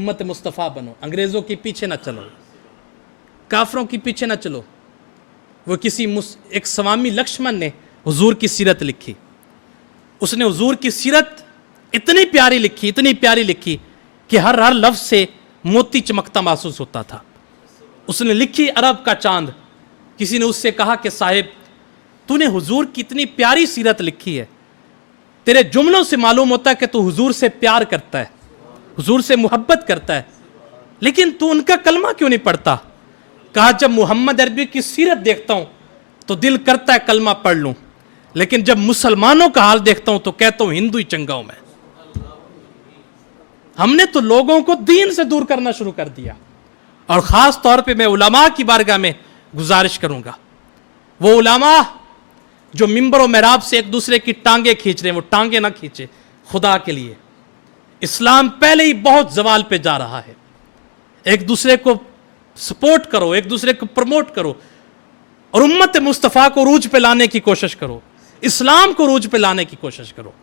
उम्मत मुस्तफ़ा बनो, अंग्रेज़ों के पीछे ना चलो, काफरों के पीछे ना चलो। वो एक स्वामी लक्ष्मण ने हुजूर की सीरत लिखी। उसने हुजूर की सीरत इतनी प्यारी लिखी कि हर लफ्ज़ से मोती चमकता महसूस होता था। उसने लिखी अरब का चांद। किसी ने उससे कहा कि साहिब, तूने हुजूर की इतनी प्यारी सीरत लिखी है, तेरे जुमलों से मालूम होता है कि तू हुजूर से प्यार करता है, हुजूर से मोहब्बत करता है, लेकिन तू उनका कलमा क्यों नहीं पढ़ता? कहा, जब मोहम्मद अरबी की सीरत देखता हूं तो दिल करता है कलमा पढ़ लूं, लेकिन जब मुसलमानों का हाल देखता हूं तो कहता हूं हिंदू ही चंगा हूं मैं। हमने तो लोगों को दीन से दूर करना शुरू कर दिया। और खास तौर पे मैं उलमा की बारगाह में गुजारिश करूंगा, वो उलमा जो मिंबर और महराब से एक दूसरे की टांगे खींच रहे हैं, वो टांगे ना खींचे खुदा के लिए। इस्लाम पहले ही बहुत जवाल पे जा रहा है। एक दूसरे को सपोर्ट करो, एक दूसरे को प्रमोट करो और उम्मत मुस्तफ़ा को रूज पे लाने की कोशिश करो, इस्लाम को रूज पे लाने की कोशिश करो।